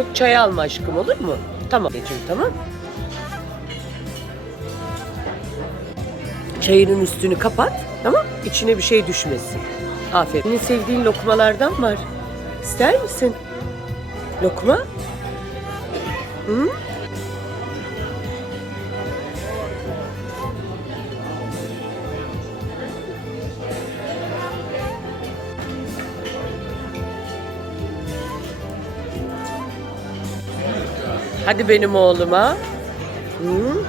çok çay alma aşkım olur mu? Tamam Ecim tamam. Çayının üstünü kapat tamam içine bir şey düşmesin. Aferin. Senin sevdiğin lokmalardan var. İster misin? Lokma? Hı? Hadi benim oğluma. Hı?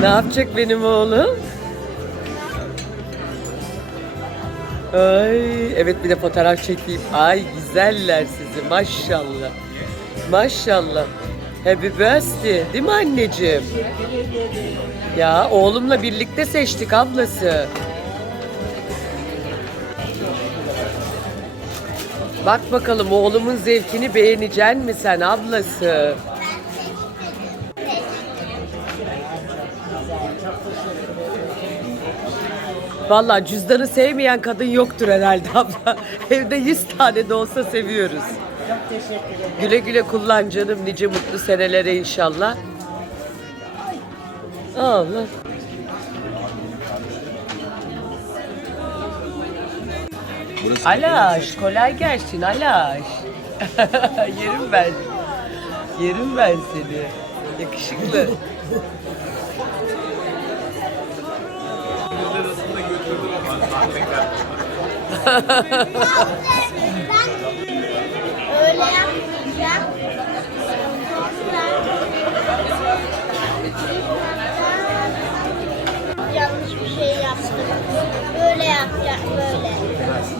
Ne yapacak benim oğlum? Ay, evet bir de fotoğraf çekeyim. Ay güzeller sizi maşallah. Maşallah. Happy birthday değil mi anneciğim? Ya oğlumla birlikte seçtik ablası. Bak bakalım oğlumun zevkini beğenecek mi sen ablası? Vallahi cüzdanı sevmeyen kadın yoktur herhalde abla. Evde 100 tane de olsa seviyoruz. Çok teşekkür ederim. Güle güle kullan canım nice mutlu senelere inşallah. Allah. Alaş kolay gelsin Alaş. Yerim ben. Yerim ben seni. Yakışıklı. Öyle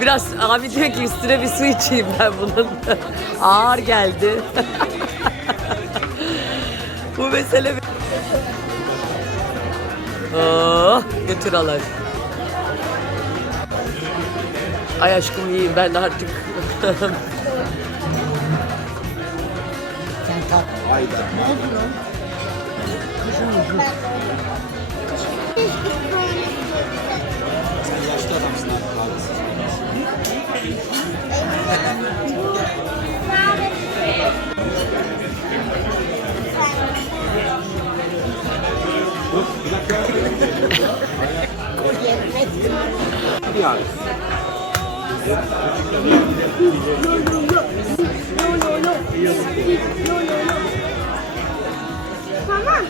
Biraz abi diyor ki üstüne bir su içeyim ben bunun. Ağır geldi. Bu mesele bir... Oh, götür al hadi. Ay aşkım iyiyim ben artık. Hayda. Sen Haklısın. Dur bir dakika. Hadi abi. Tamam.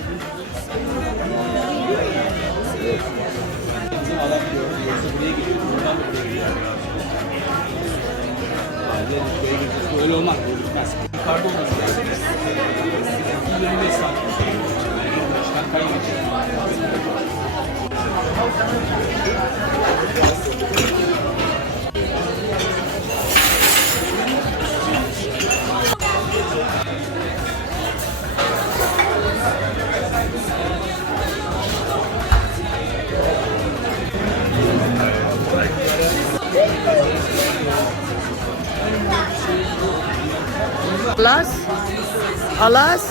Öyle Alas. Alas.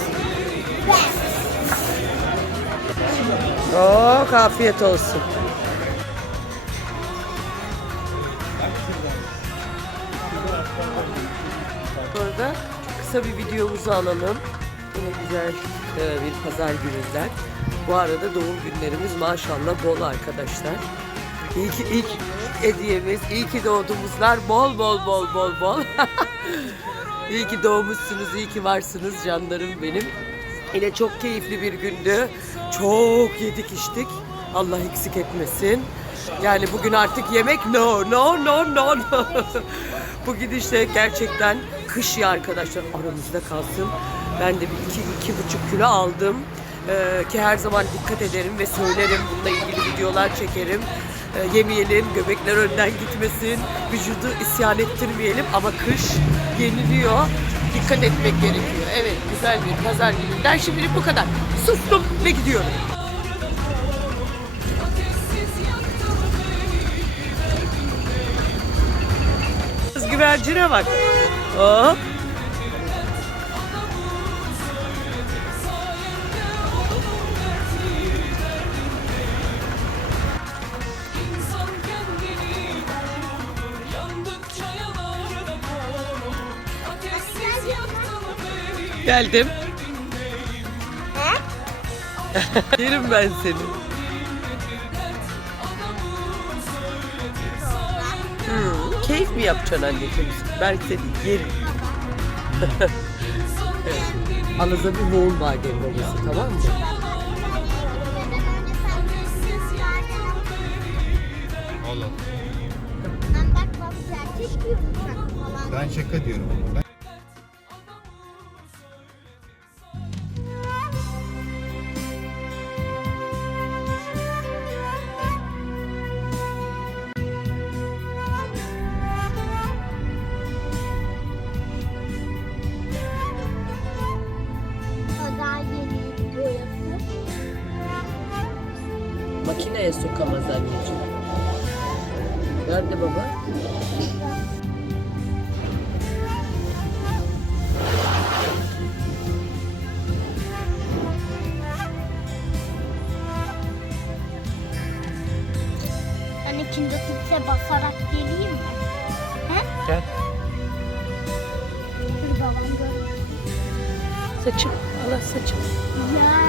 Oh afiyet olsun. Burada kısa bir videomuzu alalım. Yine güzel e, bir pazar gününden. Bu arada doğum günlerimiz maşallah bol arkadaşlar. İyi ki ilk hediyemiz, iyi ki doğdumuzlar bol bol bol bol bol. iyi ki doğmuşsunuz, iyi ki varsınız canlarım benim. Yine çok keyifli bir gündü. Çok yedik içtik. Allah eksik etmesin. Yani bugün artık yemek no no no no no. Bu gidişle gerçekten kış ya arkadaşlar aramızda kalsın. Ben de bir iki, iki buçuk kilo aldım. Ee, ki her zaman dikkat ederim ve söylerim. Bununla ilgili videolar çekerim. Ee, yemeyelim, göbekler önden gitmesin, vücudu isyan ettirmeyelim ama kış yeniliyor. dikkat etmek gerekiyor. Evet güzel bir pazar gününden şimdilik bu kadar. Sustum ve gidiyorum. Güvercine bak. Hop. Geldim. Yerim ben seni. Hmm, keyif mi yapacaksın anneciğim? Belki seni yerim. evet. Anıza bir Volkswagen babası tamam mı? Oğlum Ben bak falan. ben şaka diyorum ama ben Makineye sokamaz anneciğim. Nerede baba? Ben ikinci basarak geleyim mi? He? Gel. Dur babam gör. Saçım. Allah saçım. Ya